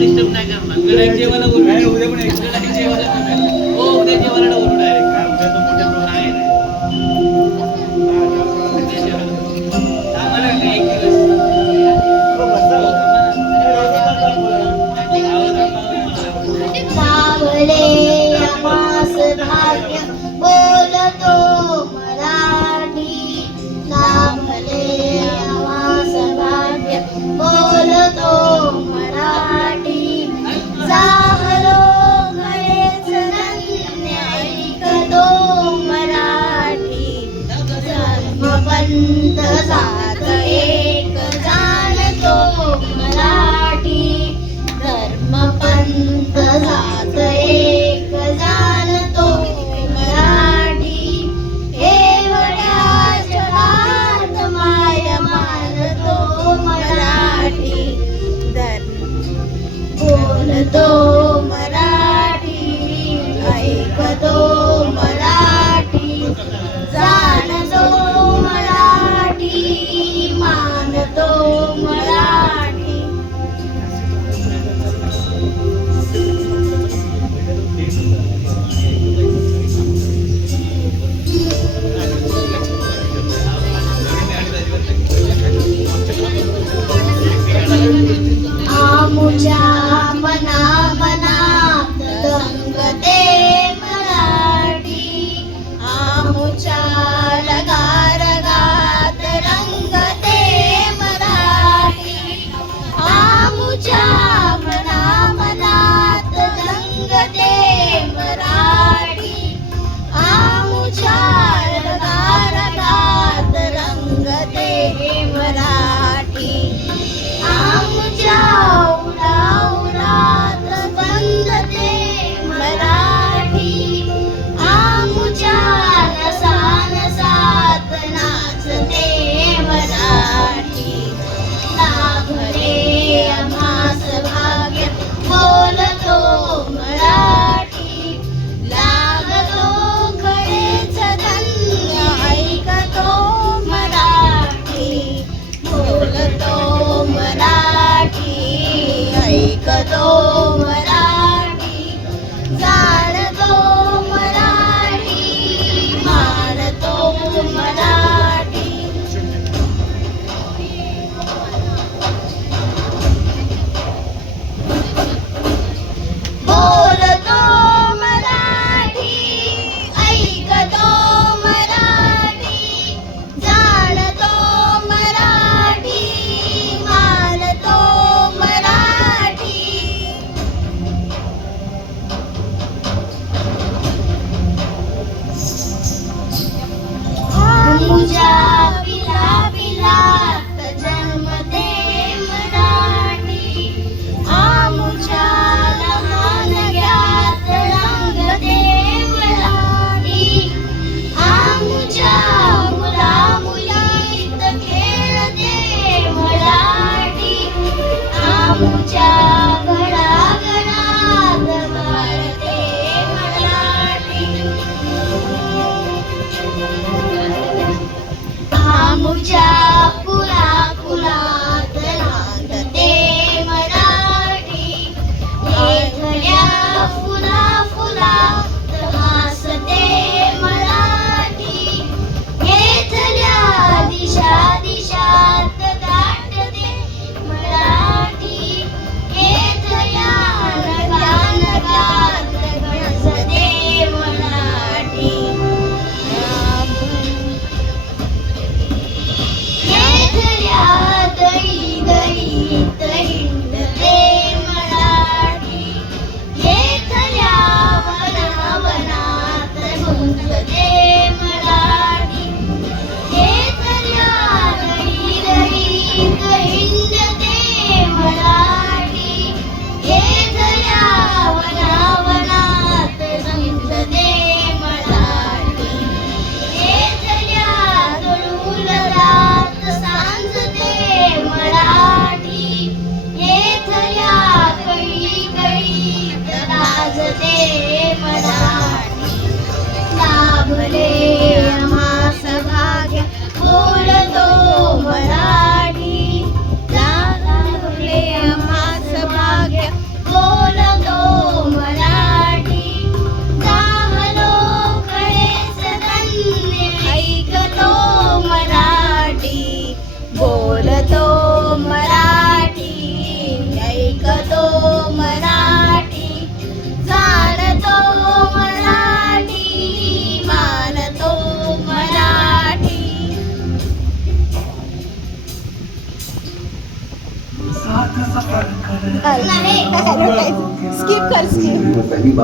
Disturb नाही करणार. गडाक जेवायला बोलू. नाही उद्या पण गडाक जेवायला बोलू. हो उद्या जेवायला बोलू डायरेक्ट. काय उद्या तो मोठे प्रोग्राम आहे. आम्हाला एक दिवस सावले आमास भाग्य बोलतो मराठी. लाभले आमास भाग्य बोलतो मराठी. जाहलो खरेच धन्य ऐकतो मराठी. धर्मपंथ सात एक जाणतो मराठी. धर्मपंथ सात एक जाणतो मराठी. एवढ्या जगात माय मानतो मराठी. बोलतो मराठी ऐकतो मराठी. जाणतो मराठी मानतो मराठी. आमुच्या मनामनात रंगते मराठी. आमुच्या रगारगात रंगते मराठी. आमुच्या मनामनात रंगते मराठी. आमुच्या रगारगात रंगते मराठी. आमुच्या उराउरात बंधते मराठी. आमुच्या नसानसात नाचते मराठी. लाभले आम्हास भाग्य बोलतो मराठी. लागतो खरेच धन्य ऐकतो मराठी. बोलतो मराठी ऐकतो मराठी. जाणतो मराठी मानतो मराठी. बोलतो मराठी ऐकतो मराठी. जाणतो मराठी मानतो मराठी. आमुच्या पिला पिलात जन्मते मराठी. आमुच्या लहानग्यात रंगते मराठी. आमुच्या मुलामुलीत खेळते मराठी. आमुच्या घडाघडात भारते मराठी. आमुच्या फुलाफुलात रांगते मराठी. एखाद्या फुलाफुलात हासते मराठी. एखाद्या दिशात दाटते मराठी. एखाद्या नगात गरजते मराठी. एखाद्या दळीत हिंडते मराठी. एखाद्या वनावनात गुंतते मराठी. एखाद्या दळीत हिंडते मराठी. एखाद्या वनावनात गुंतते मराठी. एखाद्या तरुणात सांजते मराठी. एखाद्या कळीत गाजते मराठी. लाभले आम्हास भाग्य बोलतो मराठी. लाभले आम्हास भाग्य नाही. स्किप कर स्किप.